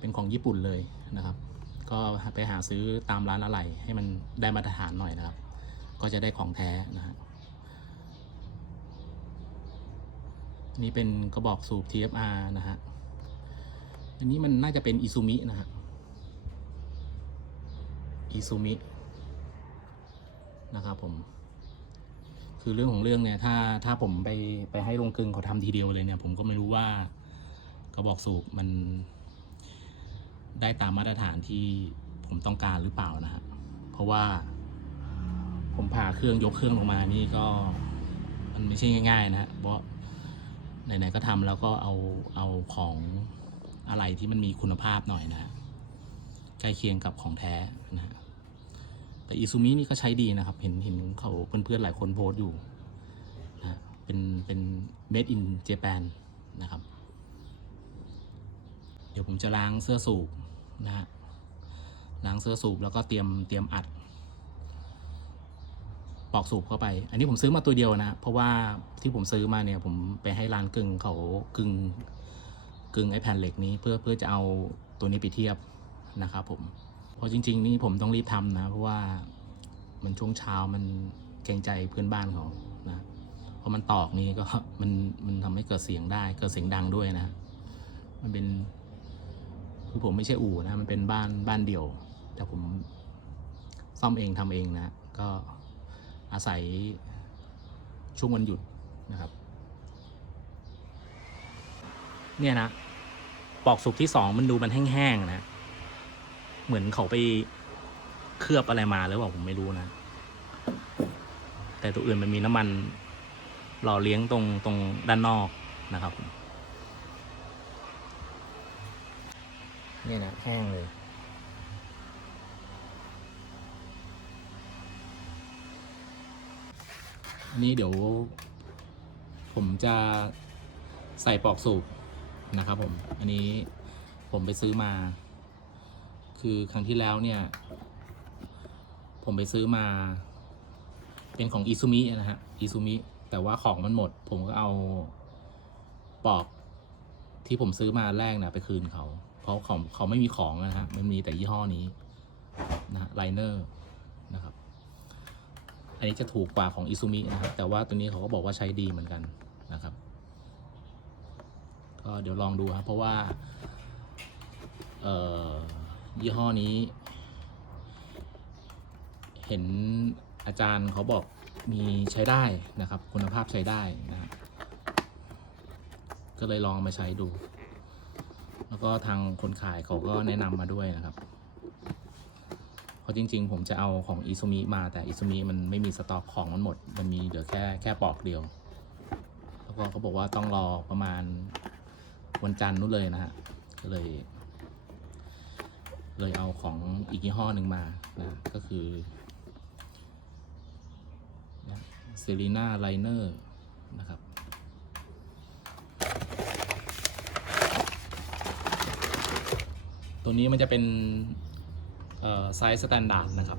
เป็นของญี่ปุ่นเลยนะครับ ก็ไปหาซื้อตามร้านอะไหล่ให้มันได้มาตรฐานหน่อยนะครับ ก็จะได้ของแท้นะฮะอันนี่เป็นกระบอกสูบ TFR นะฮะ อันนี้มันน่าจะเป็นอิซูมินะฮะอิซูมินะครับผม คือเรื่องของเรื่องเนี่ย ถ้าถ้าผมไปไปให้โรงกลึงเขาทำทีเดียวเลยเนี่ย ผมก็ไม่รู้ว่ากระบอกสูบมัน ได้ตามมาตรฐานที่ผมต้องการหรือเปล่านะฮะเพราะว่าผมผ่าเครื่องยกเครื่องลงมานี่ก็มันไม่ใช่ง่าย ๆ นะฮะเพราะไหนๆก็ทำแล้วก็เอาเอาของอะไรที่มันมีคุณภาพหน่อยนะฮะใกล้เคียงกับของแท้นะฮะแต่อิซูมินี่ก็ใช้ดีนะครับ เห็นเห็นเขาเพื่อนๆหลายคนโพสต์อยู่นะฮะเป็นเป็น made in Japan นะครับ เดี๋ยวผมจะล้างเสื้อสูบ นะฮะล้างเสื้อสูบแล้วก็เตรียมเตรียมอัด ปอกสูบเข้าไป อันนี้ผมซื้อมาตัวเดียวนะ เพราะว่าที่ผมซื้อมาเนี่ยผมไปให้ร้านกึ่งเขากึ่งกึ่งไอแผ่นเหล็กนี้เพื่อเพื่อจะเอาตัวนี้ไปเทียบนะครับผม เพราะจริง ๆ นี่ผมต้องรีบทำนะ เพราะว่ามันช่วงเช้ามันเกรงใจเพื่อนบ้านเขานะเพราะมันตอกนี่ก็มันมันทำให้เกิดเสียงได้ เกิดเสียงดังด้วยนะ มันเป็น คือผมไม่ใช่อู่นะมันเป็นบ้านบ้านเดี่ยว แต่ผมซ่อมเองทำเองนะก็อาศัยช่วงวันหยุดนะครับ เนี่ยนะปอกสุกที่สองมันดูมันแห้งๆนะ เหมือนเขาไปเคลือบอะไรมาหรือเปล่าผมไม่รู้นะ แต่ตัวอื่นมันมีน้ำมันหล่อเลี้ยงตรงตรงด้านนอกนะครับ เนี่ยนะแห้งเลย อันนี้เดี๋ยว ผมจะใส่ปลอกสูบนะครับผม อันนี้ผมไปซื้อมา คือครั้งที่แล้วเนี่ย ผมไปซื้อมา เป็นของอิซูมินะฮะอิซูมิแต่ว่าของมันหมด ผมก็เอาปลอกที่ผมซื้อมาแรกนะไปคืนเขา เพราะเขาเขาไม่มีของนะฮะมันมีแต่ยี่ห้อนี้นะไลเนอร์นะครับ อันนี้จะถูกกว่าของอิซูมินะครับ แต่ว่าตัวนี้เขาก็บอกว่าใช้ดีเหมือนกันนะครับ ก็เดี๋ยวลองดูครับเพราะว่าเออยี่ห้อนี้ เห็นอาจารย์เขาบอกมีใช้ได้นะครับ คุณภาพใช้ได้นะฮะก็เลยลองมาใช้ดู แล้วก็ทางคนขายเขาก็แนะนำมาด้วยนะครับเพราะจริง ๆ ผมจะเอาของอิซูมิมาแต่อิซูมิมันไม่มีสต็อกของมันหมด มันมีเหลือแค่แค่ปลอกเดียว แล้วก็เขาบอกว่าต้องรอประมาณวันจันทร์นู้นเลยนะฮะก็เลย เลยเอาของอีกยี่ห้อหนึ่งมานะก็คือเซรีนาไลเนอร์นะครับ ตัวนี้มันจะเป็นไซส์สแตนดาร์ดนะครับ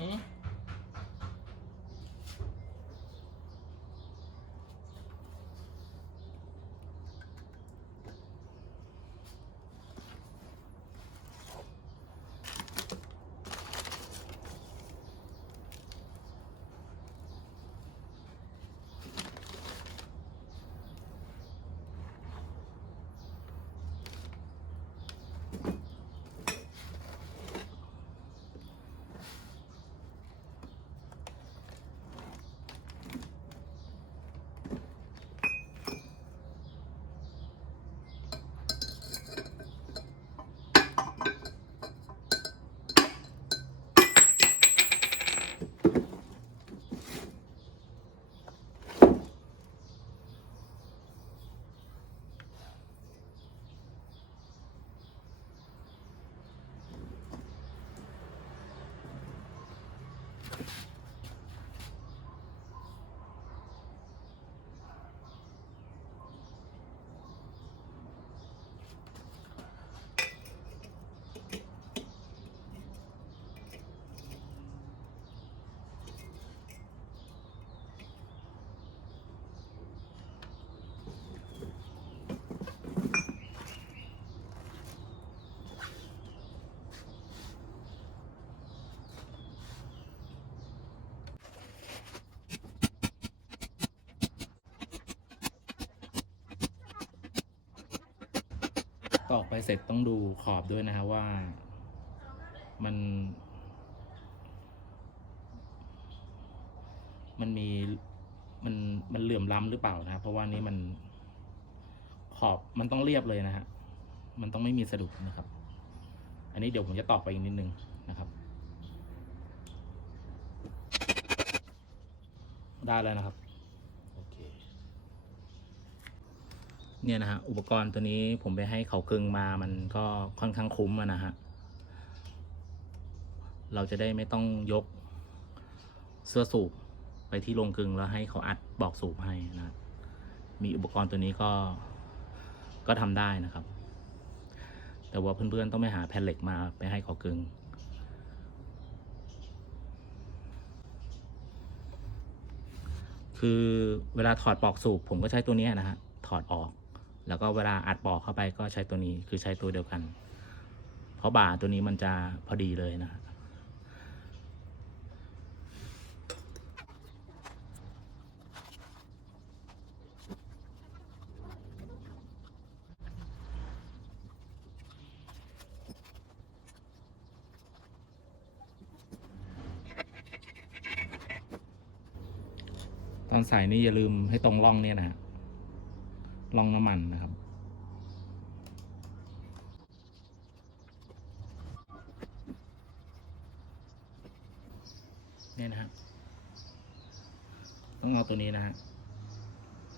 Hmm? ตอกไปเสร็จต้องดูขอบด้วยนะฮะว่ามัน มันมีมันมันเหลื่อมล้ำหรือเปล่านะเพราะว่านี้มันขอบมันต้องเรียบเลยนะฮะมันต้องไม่มีสะดุดนะครับ อันนี้เดี๋ยวผมจะตอกไปอีกนิดนึงนะครับ ได้แล้วนะครับ โอเค เนี่ยนะฮะอุปกรณ์ตัวนี้ผมไปให้เขากึงมามันก็ค่อนข้างคุ้มนะฮะเราจะได้ไม่ต้องยกเสื้อสูบไปที่โรงกึงแล้วให้เขาอัดบอกสูบให้นะมีอุปกรณ์ตัวนี้ก็ก็ทำได้นะครับ แต่ว่าเพื่อนๆต้องไปหาแผ่นเหล็กมาไปให้เขากึงคือเวลาถอดปลอกสูบผมก็ใช้ตัวนี้นะฮะถอดออก แล้วก็เวลาอัดปอกเข้าไปก็ใช้ตัวนี้คือใช้ตัวเดียวกัน เพราะบ่าตัวนี้มันจะพอดีเลยนะฮะตอนใส่นี่อย่าลืมให้ตรงร่องเนี่ยนะ ฮะร่องน้ำมันนะครับเนี่ยนะฮะต้องเอาตัวนี้นะฮะ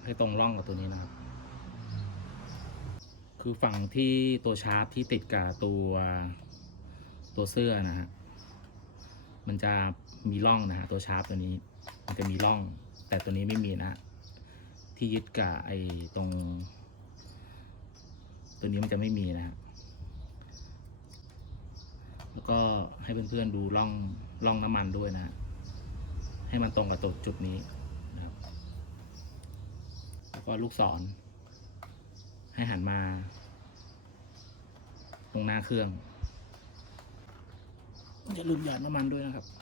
ให้ตรงร่องกับตัวนี้นะครับ คือฝั่งที่ตัวชาร์ปที่ติดกับตัวตัวเสื้อนะฮะ มันจะมีร่องนะฮะตัวชาร์ปตัวนี้ มันจะมีร่อง แต่ตัวนี้ไม่มีนะ ที่ยึดกับไอ้ตรง ตัวนี้มันจะไม่มีนะฮะแล้วก็ให้เพื่อนๆดูร่องร่องน้ำมันด้วยนะ ให้มันตรงกับตัวจุดนี้นะครับแล้วก็ลูกศร ให้หันมา ตรงหน้าเครื่องอย่าลืมหยอดน้ำมันด้วยนะครับ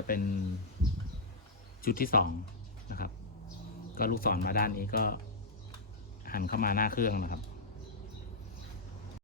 จะเป็นชุดที่สองนะครับ ก็ลูกศรมาด้านนี้ก็หันเข้ามาหน้าเครื่องนะครับ